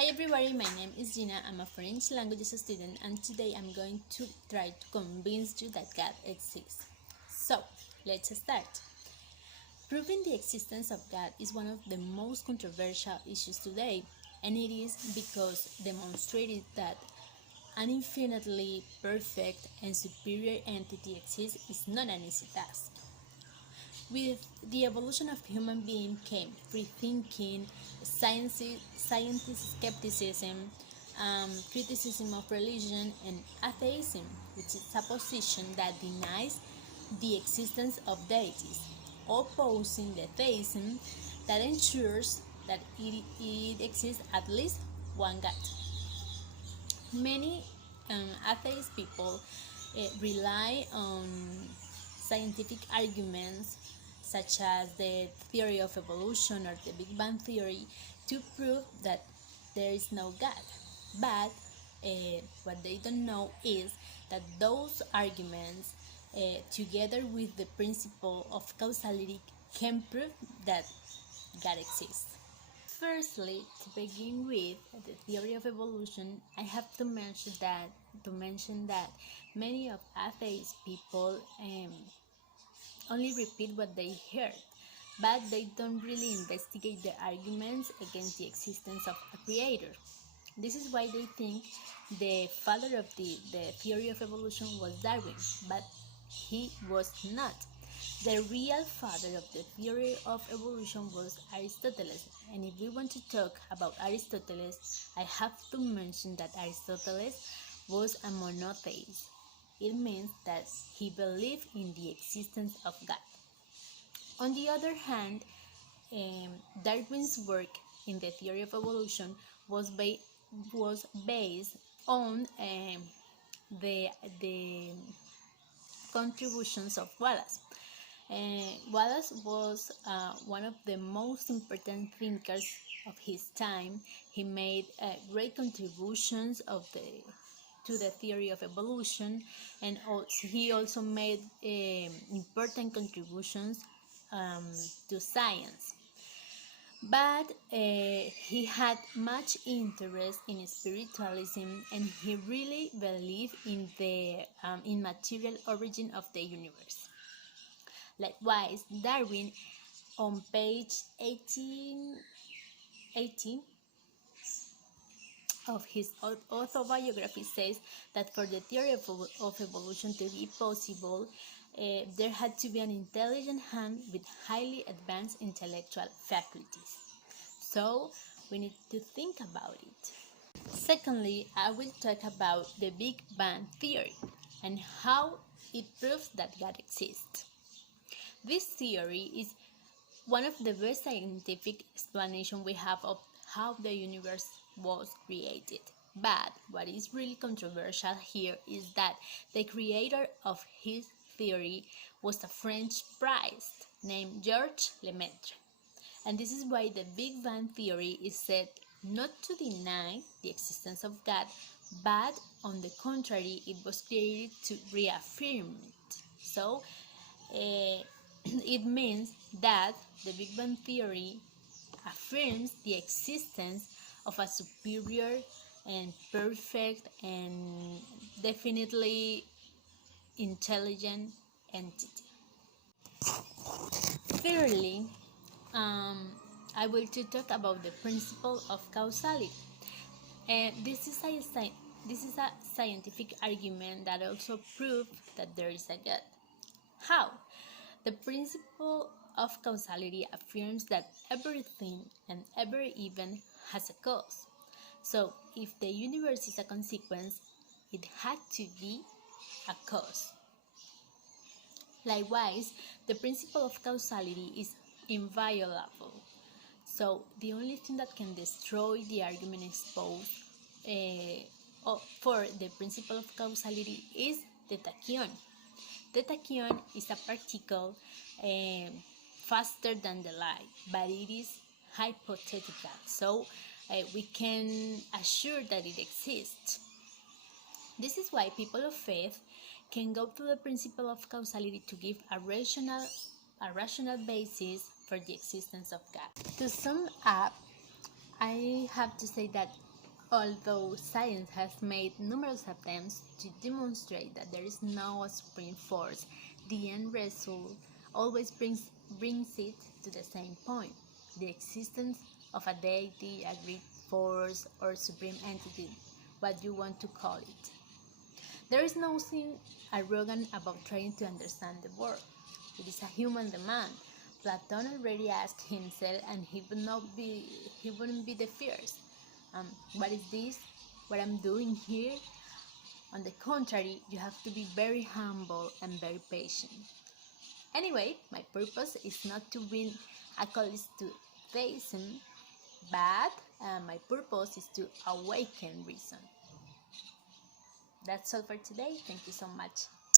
Hi everybody, my name is Gina. I'm a French languages student and today I'm going to try to convince you that God exists. So, let's start. Proving the existence of God is one of the most controversial issues today, and it is because demonstrated that an infinitely perfect and superior entity exists is not an easy task. With the evolution of human being came free thinking, scientist skepticism, criticism of religion, and atheism, which is a position that denies the existence of deities, opposing the theism that ensures that it exists at least one God. Many atheist people rely on scientific arguments such as the theory of evolution or the Big Bang theory to prove that there is no God. But what they don't know is that those arguments, together with the principle of causality, can prove that God exists. Firstly, to begin with the theory of evolution, I have to mention that many of atheist people only repeat what they heard, but they don't really investigate the arguments against the existence of a creator. This is why they think the father of the theory of evolution was Darwin, but he was not. The real father of the theory of evolution was Aristotle, and if we want to talk about Aristotle, I have to mention that Aristotle was a monotheist. It means that he believed in the existence of God. On the other hand, Darwin's work in the theory of evolution was based on the contributions of Wallace. Wallace was one of the most important thinkers of his time. He made great contributions to the theory of evolution, and he also made important contributions to science. But he had much interest in spiritualism, and he really believed in the immaterial origin of the universe. Likewise, Darwin, on page 18 of his autobiography, says that for the theory of evolution to be possible, there had to be an intelligent hand with highly advanced intellectual faculties. So, we need to think about it. Secondly, I will talk about the Big Bang theory and how it proves that God exists. This theory is one of the best scientific explanations we have of how the universe was created. But what is really controversial here is that the creator of his theory was a French priest named Georges Lemaitre. And this is why the Big Bang theory is said not to deny the existence of God, but on the contrary, it was created to reaffirm it. So, it means that the Big Bang theory affirms the existence of a superior and perfect and definitely intelligent entity. Thirdly, I will to talk about the principle of causality. This is a scientific argument that also proves that there is a God. How? The principle of causality affirms that everything and every event has a cause. So, if the universe is a consequence, it had to be a cause. Likewise, the principle of causality is inviolable. So, the only thing that can destroy the argument exposed for the principle of causality is the tachyon. The tachyon is a particle faster than the light, but it is hypothetical, so we can assure that it exists. This is why people of faith can go to the principle of causality to give a rational basis for the existence of God. To sum up, I have to say that Although science has made numerous attempts to demonstrate that there is no supreme force, the end result always brings it to the same point: the existence of a deity, a great force, or supreme entity, what you want to call it. There is nothing arrogant about trying to understand the world. It is a human demand. Plato already asked himself, and he wouldn't be the first. What is this? What I'm doing here? On the contrary, you have to be very humble and very patient. Anyway, my purpose is not to win accolades to theism, but my purpose is to awaken reason. That's all for today. Thank you so much.